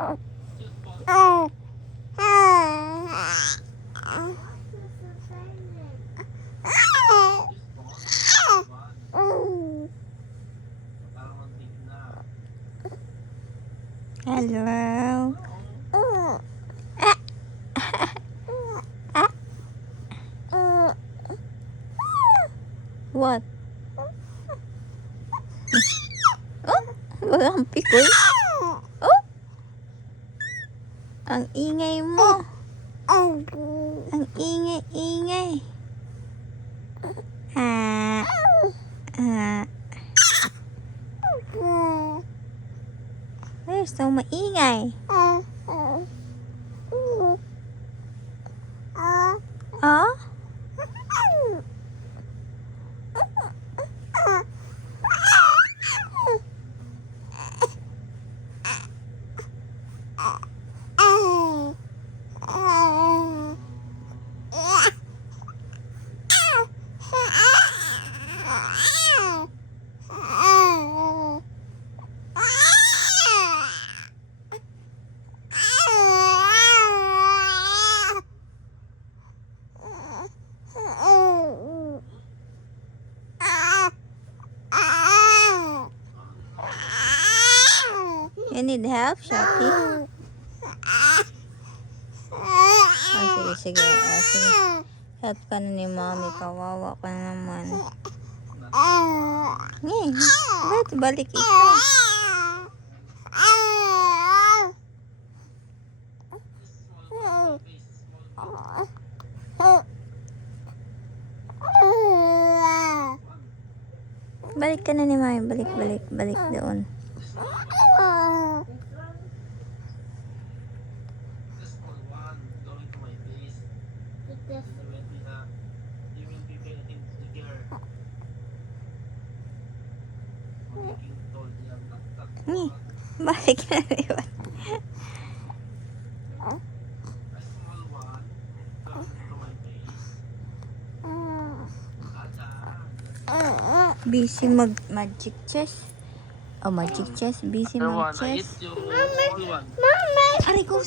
Hello. What? Oh, walang pikoy. Oh, ang ingay mo. Ang ingay-ingay. Ah. Ah. Where's so maingay? Ah? You need help, Shaki? Sige. Sige. Help ka na ni Mommy. Kawawa ka na naman. Ba't balik ikaw? Balik ka na ni Mommy. Balik doon. Balik na rin. Busy magic chess. Oh, magic chess. Busy mag chess. Mama. Aray ko.